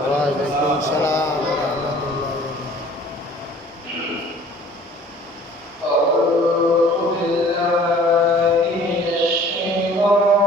ওয়ালাইকুম সালাম ওয়া রাহমাতুল্লাহি ওয়া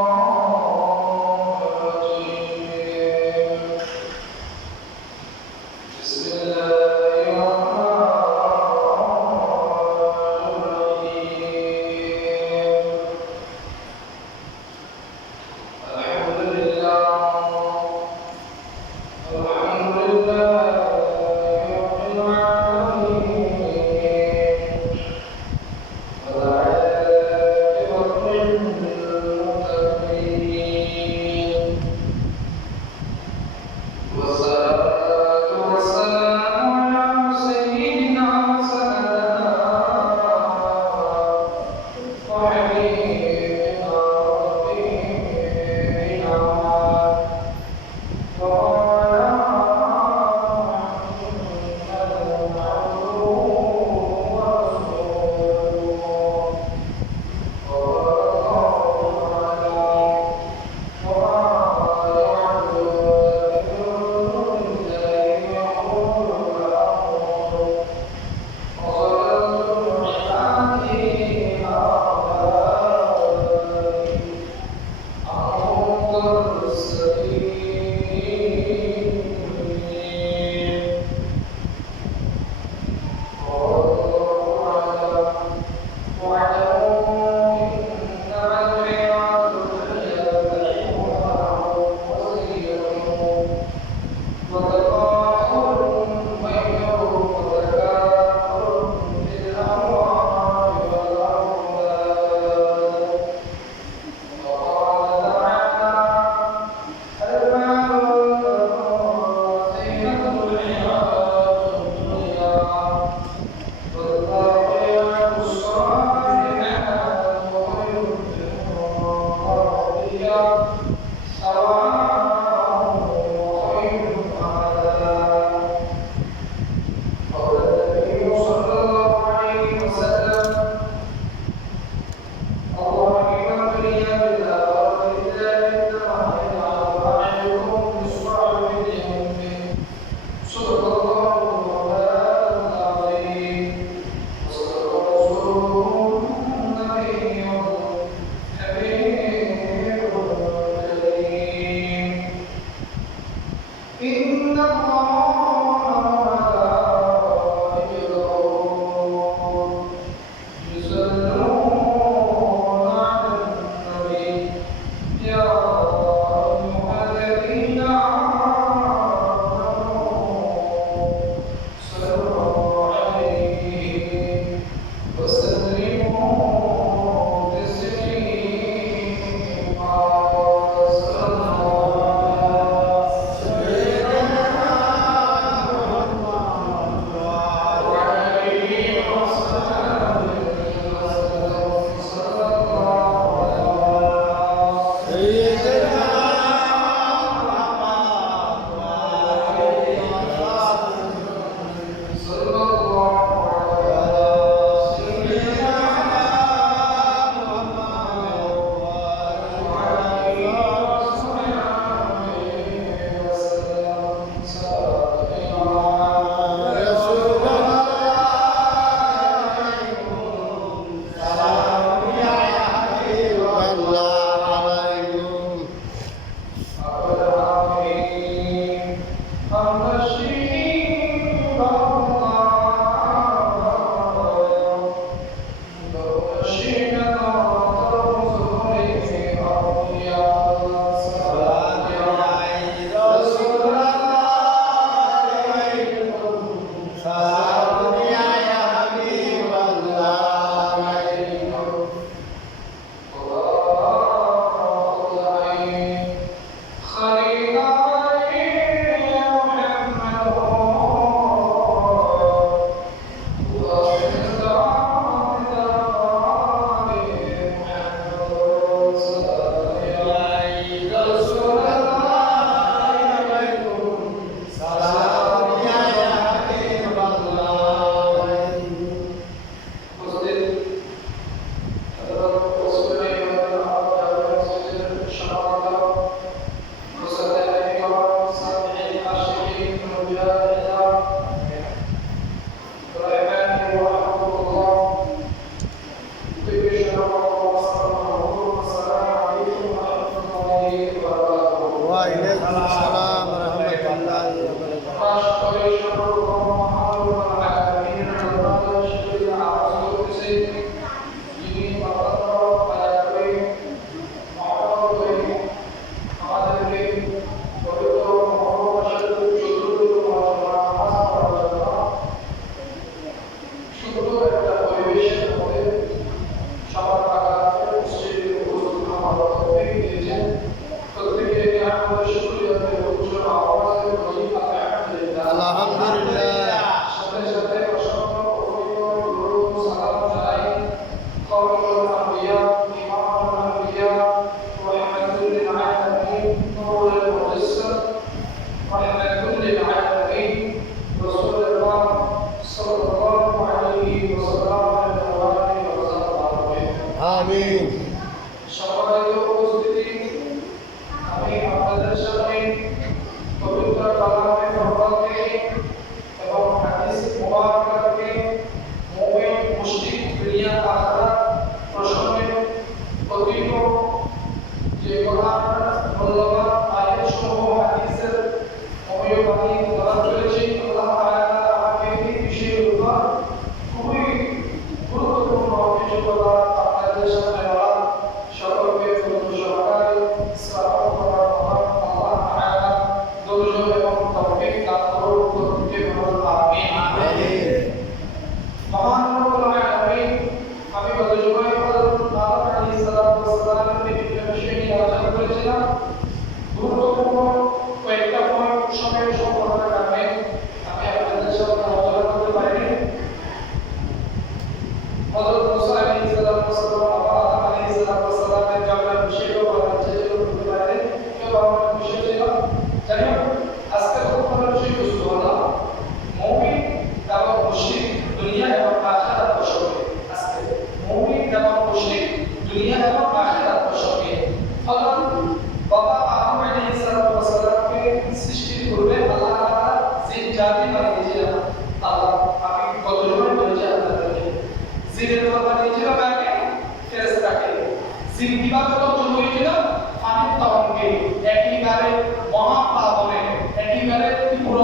মহাপ্লাবনে একেবারে তীব্র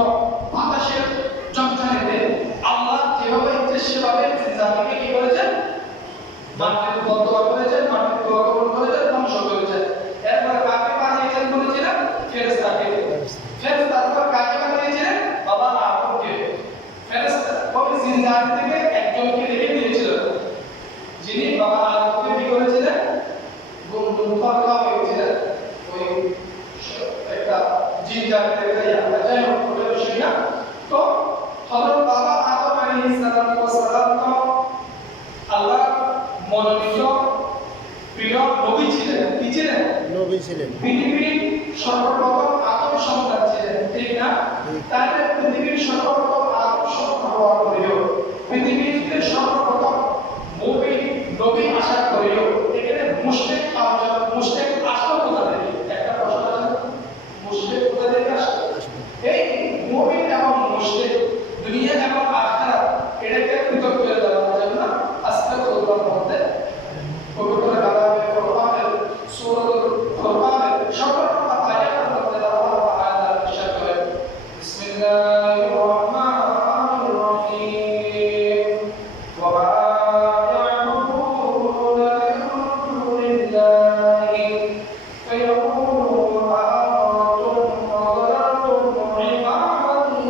বাতাসের ঝঞ্ঝানিতে আল্লাহ যেভাবে ইচ্ছে সেভাবে জাতিকে কি করেছেন, মাটিতে বদ্ধ করেছেন, মাটিতে গমন করেছেন, ধ্বংস করেছেন। এরপর কাকে বানিয়েছেন বলেছিলেন? ফেরেশতাকে। ফেরেশতা তারপর কাকে বানিয়েছিলেন? বাবা আদমকে। ফেরেশতা ওই জিন্নাত থেকে একজনকে রেখে দিয়েছিলেন, যিনি বাবা আদমকে কি করেছিলেন? গুমগুম খাওয়া হয়েছিলেন। ওই একটা জিন জাতি থেকে আমরা যাই হোক ওটা বিষয় না। তো হযরত বাবা আদম আলাইহিস সালাম তো আল্লাহ মনোনীত প্রিয় নবী ছিলেন। কি ছিলেন? নবী ছিলেন। পৃথিবীর সর্বপ্রথম আদম সন্তান ছিলেন, ঠিক না? তাহলে পৃথিবীর সর্বপ্রথম আদম সন্তান হওয়ার পরেও পৃথিবীতে সর্বপ্রথম মুমিন নবী আসার পরেও এখানে মুশরিক পাওয়া, মুশরিক আসলো কোথা থেকে? একটা প্রশ্ন আছে, মুশরিক কোথা থেকে আসলো? এই মুমিন এবং মুশরিক দুনিয়া এবং আখিরাত এটাকে পৃথক করে দেওয়ার জন্য আস্তাগফিরুল্লাহর মধ্যে পবিত্র কালামে কোরআনের সূরাতুল ফুরকানের 17 নম্বর আয়াতের মধ্যে আল্লাহ তাআলা ইরশাদ করেন, বিসমিল্লাহির রহমানির রহিম ওয়া মা ইয়া'বুদুনা মিন দুনিল্লাহি ফায়াকুলু আ'antum adlaltum ibadi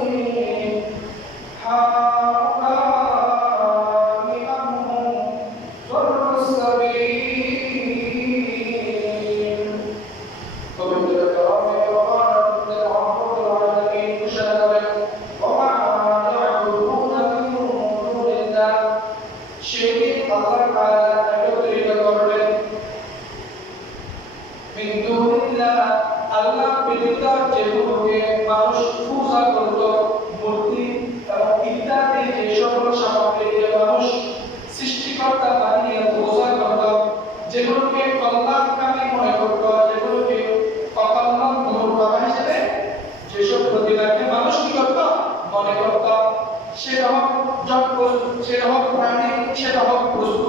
আল্লাহ ব্যতীত যেগুলোকে মানুষ পূজা করত, মূর্তি এবং ইত্যাদি যে সকল সামগ্রী দিয়ে মানুষ সৃষ্টিকর্তা বানিয়ে পূজা করত, যেগুলোকে কল্যাণকামী মনে করত, যেগুলোকে অকল্যাণ দূর করা হিসেবে যেসব প্রতিমাকে মানুষ কি করত? মনে করত। সেটা হোক জড়, সেটা হোক প্রাণী, সেটা হোক বস্তু